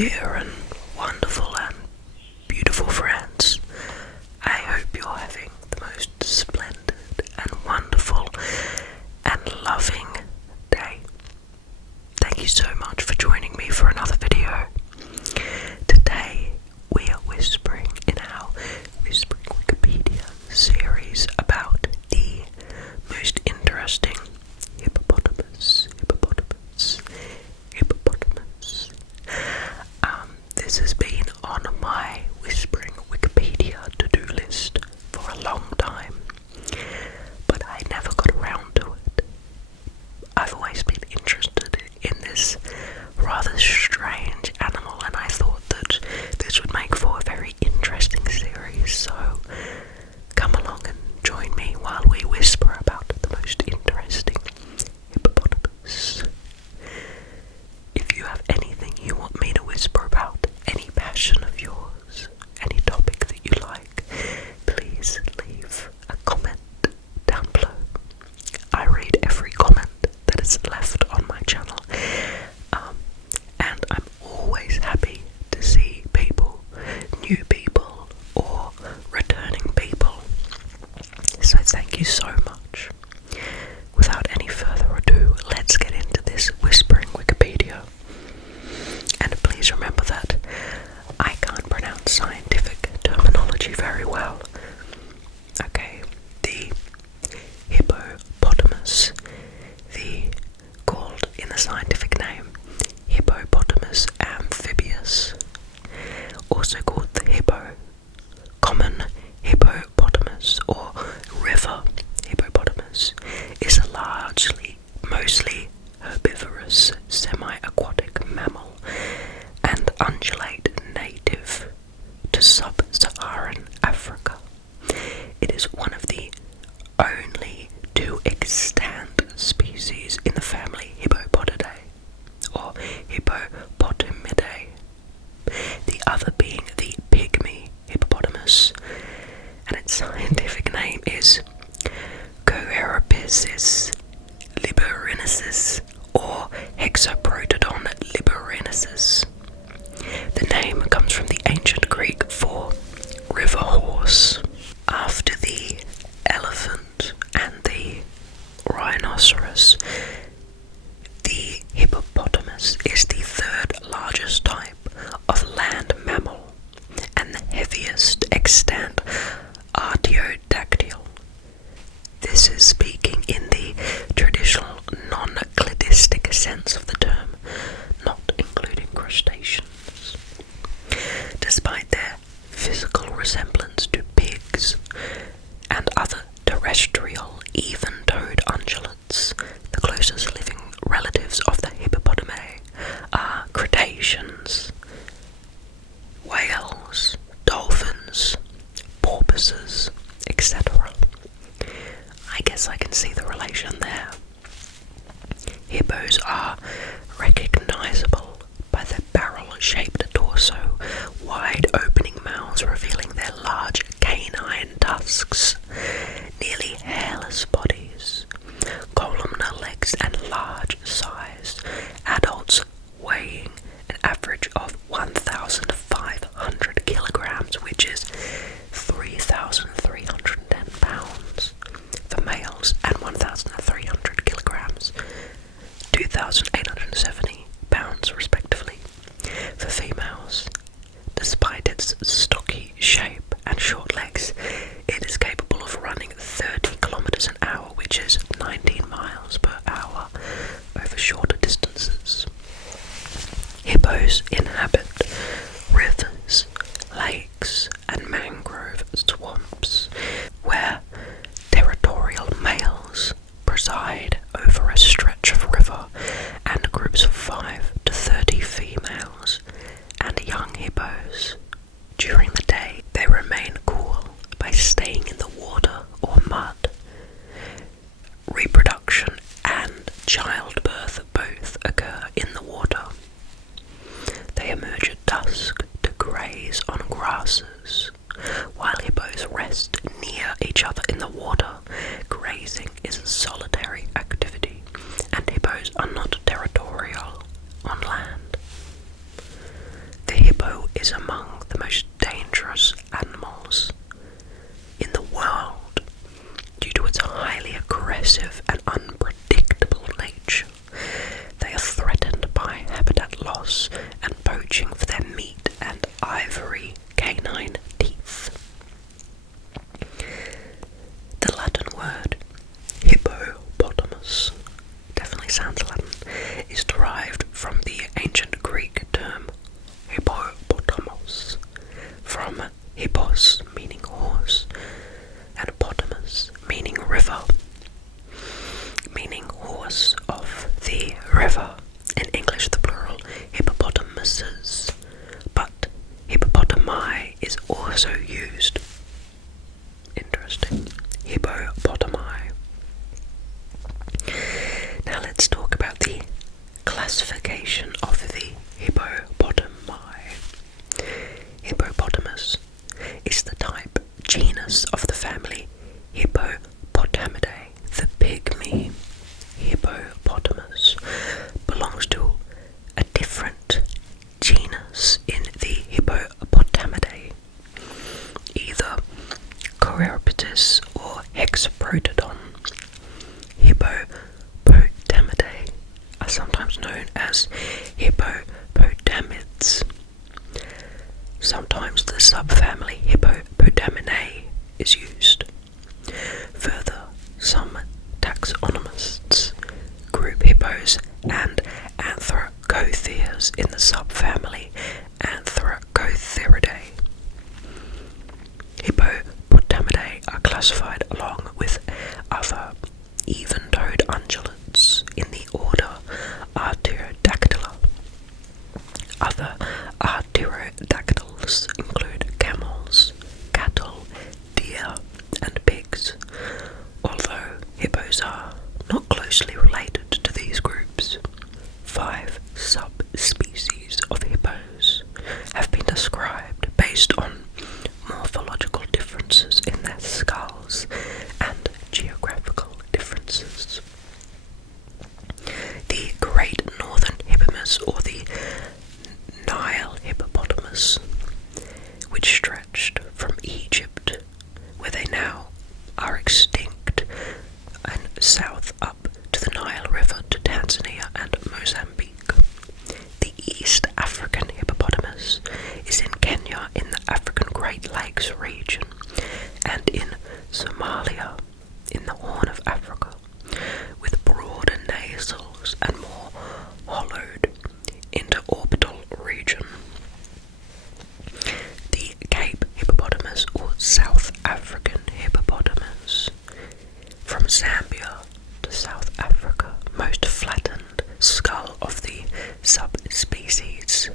Dear and wonderful and beautiful friends, I hope you're having the most splendid and wonderful and loving day. Thank you so much for joining me for another video. Today we are whispering in our Whispering Wikipedia series about the most interesting hippopotamus. This has been on my Whispering Wikipedia to-do list for a long time, but I never got around to it. I've always been interested in this rather strange animal, and I thought that this would make for a very interesting series, so come along and join me while we whisper about the most interesting hippopotamus. If you have anything you want me to whisper about, any passion of yours, any topic that you like, please leave a comment down below. I read every comment that is left on my channel, and I'm always happy to see people, new people, or returning people. So thank you so much. Without any further ado, let's get into this Whispering Wikipedia. And please remember that I can't pronounce scientific terminology very well. Okay, the hippopotamus, called in the scientific name Hippopotamus amphibius, also called the common hippopotamus or river hippopotamus, is a mostly herbivorous semi-aquatic mammal and ungulate native to sub-Saharan Africa. It is one of the only two extant species in the family Hippopotamidae or Hippopotamidae, the other being the pygmy hippopotamus, and its scientific name is Coeropsis liberinensis or Hexaprotodon liberinensis. The name comes from the ancient Greek for river horse. After the elephant and the rhinoceros, the hippopotamus is the third largest type of land mammal and the heaviest extant artiodactyl. This is speaking in the traditional non-cladistic sense of the term, not including crustaceans. Despite their physical resemblance to pigs and other terrestrial even-toed ungulates, the closest living relatives of the hippopotami are crustaceans, whales, dolphins, porpoises, etc. I guess I can see the relation there. Hippos are recognizable by their barrel-shaped torso, wide opening mouths revealing their large canine tusks, nearly hairless bodies, columnar legs and large-sized adults weighing an average of 1,500 kilograms, which is 3,310 pounds for males, and 1,300 kilograms, 2,870 pounds respectively, for females. Despite its stocky shape and short legs, it is capable of running 30 kilometers an hour, which is 19 miles per hour, over shorter distances. Hippos inhabit rivers, lakes, and mangrove swamps, where territorial males preside over a stretch of river, and groups of 5 to 30 females and young hippos. During the day, they remain cool by staying in the water or mud. Reproduction and childbirth both occur in the water. They emerge is among the most dangerous animals in the world due to its highly aggressive and unpredictable nature. They are threatened by habitat loss and poaching for their meat and ivory canine teeth. The Latin word hippopotamus, definitely sounds Latin, is derived from the ancient Greek term hippopotamus, from hippos meaning horse and potamus meaning river, meaning horse of the river. In English the plural hippopotamuses, but hippopotami is also used. Interesting. Hippopotami. Now let's talk about the classification of the hippopotami. Hippopotamus is the type genus of the family Hippopotamidae. The pygmy hippopotamus belongs to a different genus in the Hippopotamidae, either Coreopsis or Hexaprotodon. Hippopotamidae are sometimes known as hippopotamids. Sometimes the subfamily Hippopotaminae is used. Further, some taxonomists group hippos and Anthracotheres in the subfamily Anthracotheridae. Hippopotamidae are classified along with other even-toed ungulates in the order Artiodactyla. Other artiodactyls include camels, cattle, deer, and pigs, although hippos are not closely related to these groups. 5 subspecies of hippos have been described based on morphological differences in their skulls and geographical differences. The Great Northern Hippopotamus, or the Nile Hippopotamus, which stretched from Egypt, where they now are extinct, and south up to the Nile River to Tanzania and Mozambique. The East African hippopotamus is in Kenya in the African Great Lakes region, and in Somalia in the Horn of Africa, with broader nasals and more hollowed interorbital region. The Cape hippopotamus, or South African hippopotamus, from Zambia to South Africa, most flattened skull of the subspecies.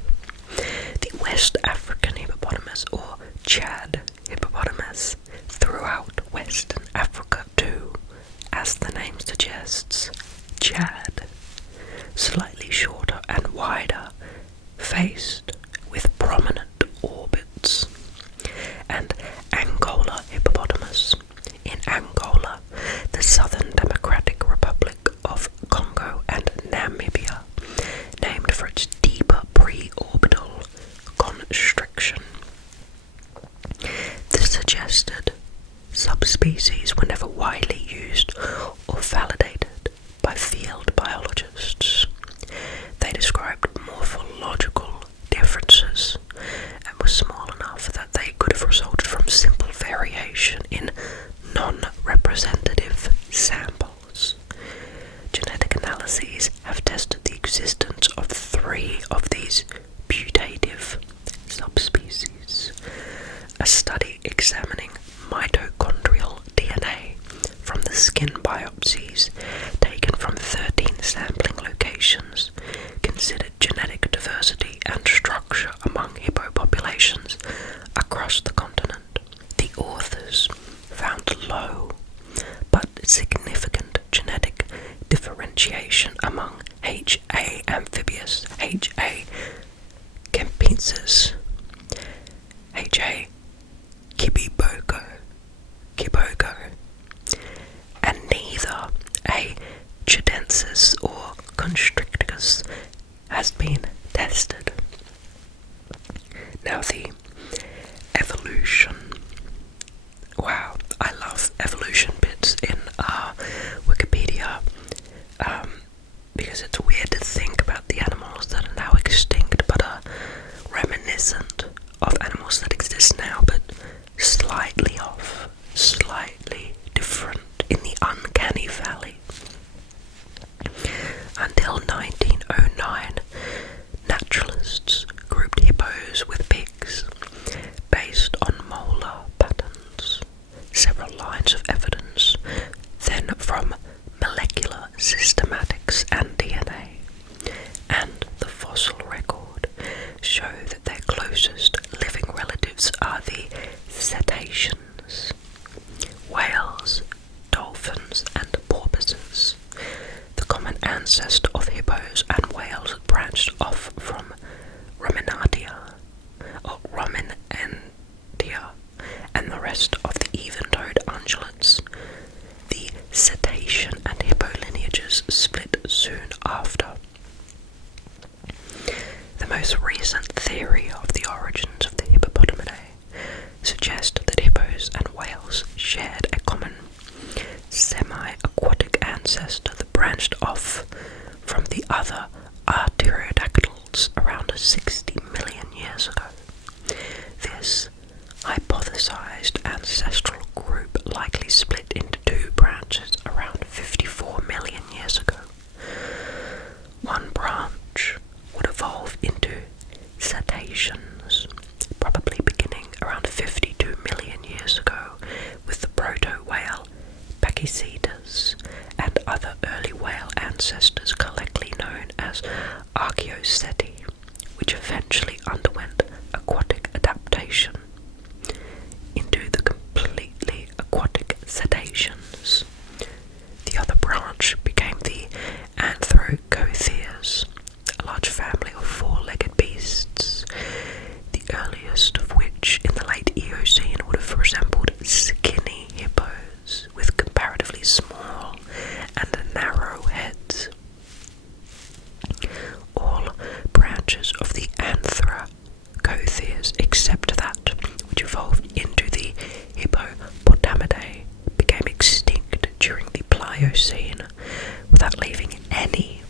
The West African hippopotamus, or Chad hippopotamus, throughout Western Africa too, as the name suggests, Chad, slightly shorter and wider, faced with prominent orbits. And Angola hippopotamus, in Angola, the Southern Democratic Republic of Congo and Namibia, named for its deeper pre-orbital constriction. The suggested subspecies were never widely used or validated by field biologists. They described morphological differences and were small enough that they could have resulted from simple variation in non-representative samples. Genetic analyses have tested the existence of 3 of these putative subspecies. A study examining mitochondrial DNA from the skin biopsies taken from 13 sampling locations considered genetic diversity and structure among hippo populations across the continent. The authors found low but significant genetic differentiation among H.A. amphibius, H.A. kempensis, H.A. kiboko, and neither A. chidensis or constrictus has been tested. Now the evolution. Wow, I love evolution bits in Wikipedia because it's weird to think about the animals that are now extinct but are reminiscent of animals that exist now but slightly off, slightly different in the uncanny valley. Until 1909, naturalists grouped hippos with pigs based on molar patterns. Several lines of evidence then from molecular systematics and DNA and the fossil record show that their closest living relatives are the cetaceans, whales, dolphins and porpoises. The common ancestor of hippos and whales branched off from Ruminantia, and the rest of the even-toed ungulates. The cetacean and hippo lineages split soon after. The most recent theory of the origins of the Hippopotamuses suggests that hippos and whales shared a common semi-aquatic ancestor that branched off from the other artiodactyls around 60 million years ago. This hypothesized ancestral group likely split into two branches around 54 million years ago. One branch would evolve into cetaceans, probably beginning around 52 million years ago with the proto-whale Pachycetus and other early whale ancestors collectively known as Archaeoceti, which eventually underwent aquatic adaptation into the completely aquatic cetaceans. The other branch became the Anthropotheres, a large family of four-legged beasts, the earliest of which in the late Eocene would have resembled skinny hippos with comparatively small and narrow heads. All branches of the Anthropotheres except that which evolved into the Hippopotamuses became extinct during the Pliocene without leaving any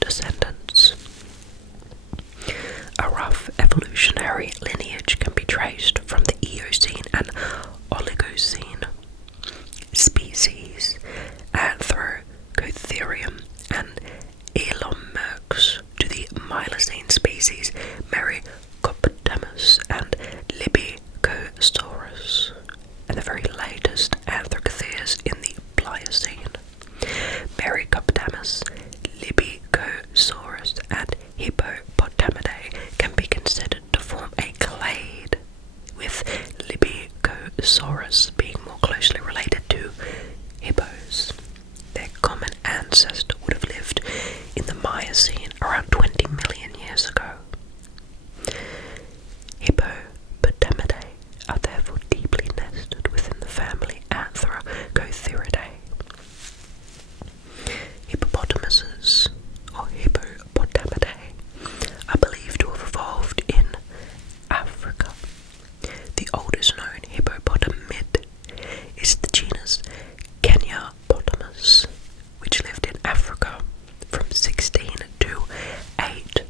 descendants. A rough evolutionary lineage can be traced from the Eocene and Oligocene species Anthropotherium and Elaeomerx to the Miocene species Hippopotamus and Libycosaurus, and the very latest Anthropotheres in the Pliocene. Hippopotamus, Libycosaurus and Hippopotamuses can be considered to form a clade, with Libycosaurus being more closely related to hippos. Their common ancestor would have lived in the Miocene around 20 million years ago. Hippopotamuses are therefore deeply nested within the family Anthropotheridae. Hippopotamuses, or Hippopotamuses, are believed to have evolved in Africa. The oldest known hippopotamid is the genus Kenyapotamus, which lived in Africa from 16 to 8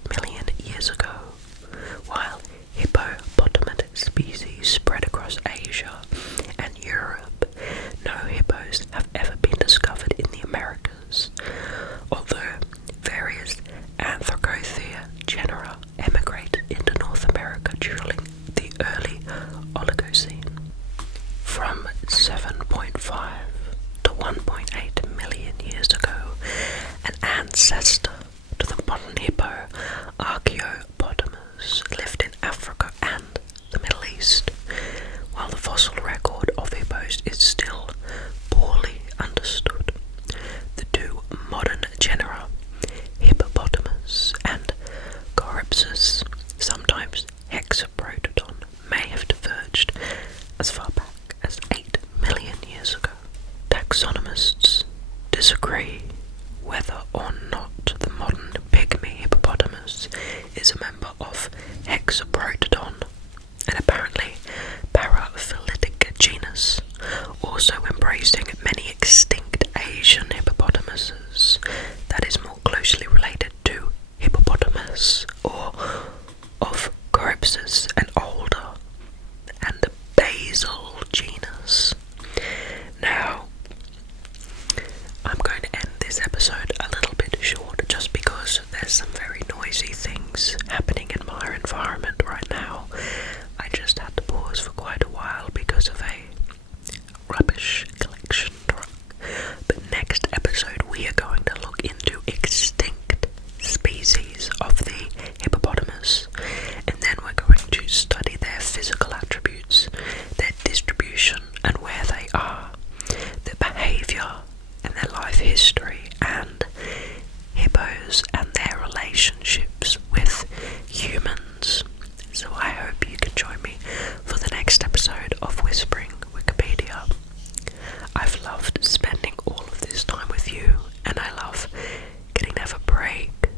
break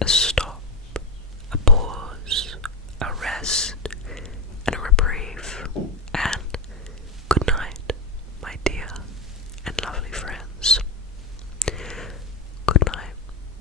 a stone.